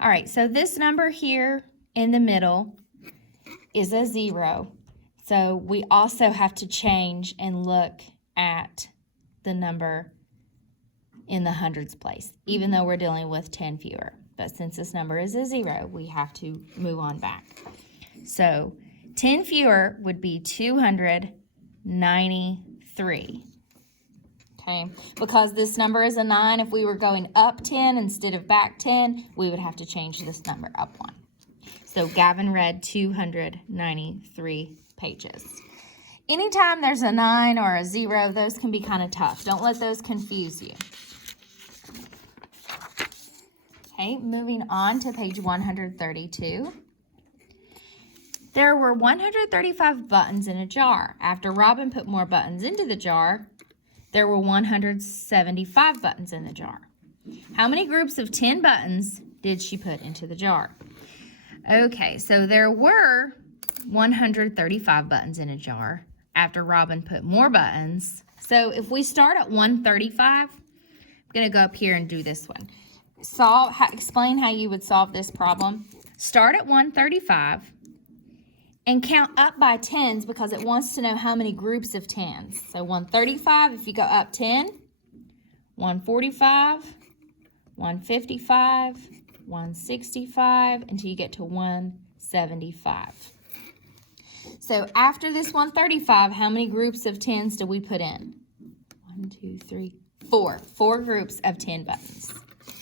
All right, so this number here in the middle is a 0. So we also have to change and look at the number in the hundreds place, even though we're dealing with 10 fewer. But since this number is a 0, we have to move on back. So 10 fewer would be 293. Okay, because this number is a 9, if we were going up 10 instead of back 10, we would have to change this number up 1. So Gavin read 293 pages. Anytime there's a 9 or a 0, those can be kind of tough. Don't let those confuse you. Okay, moving on to page 132. There were 135 buttons in a jar. After Robin put more buttons into the jar, there were 175 buttons in the jar. How many groups of 10 buttons did she put into the jar? Okay, so there were 135 buttons in a jar after Robin put more buttons. So if we start at 135, I'm going to go up here and do this one. Explain how you would solve this problem. Start at 135 and count up by tens because it wants to know how many groups of tens. So 135, if you go up 10, 145, 155, 165, until you get to 175. So after this 135, how many groups of tens do we put in? 1, 2, 3, 4. 4 groups of 10 buttons.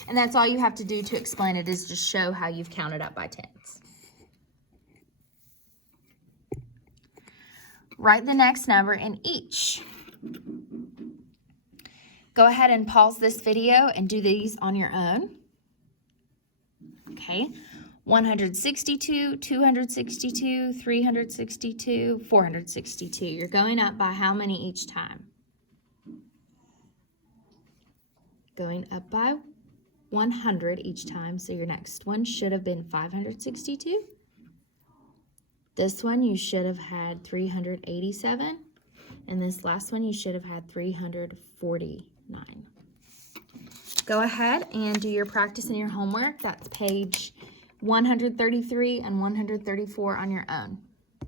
And that's all you have to do to explain it, is just show how you've counted up by tens. Write the next number in each. Go ahead and pause this video and do these on your own. Okay, 162, 262, 362, 462. You're going up by how many each time? Going up by 100 each time, so your next one should have been 562. This one you should have had 387, and this last one you should have had 349. Go ahead and do your practice and your homework. That's page 133 and 134 on your own.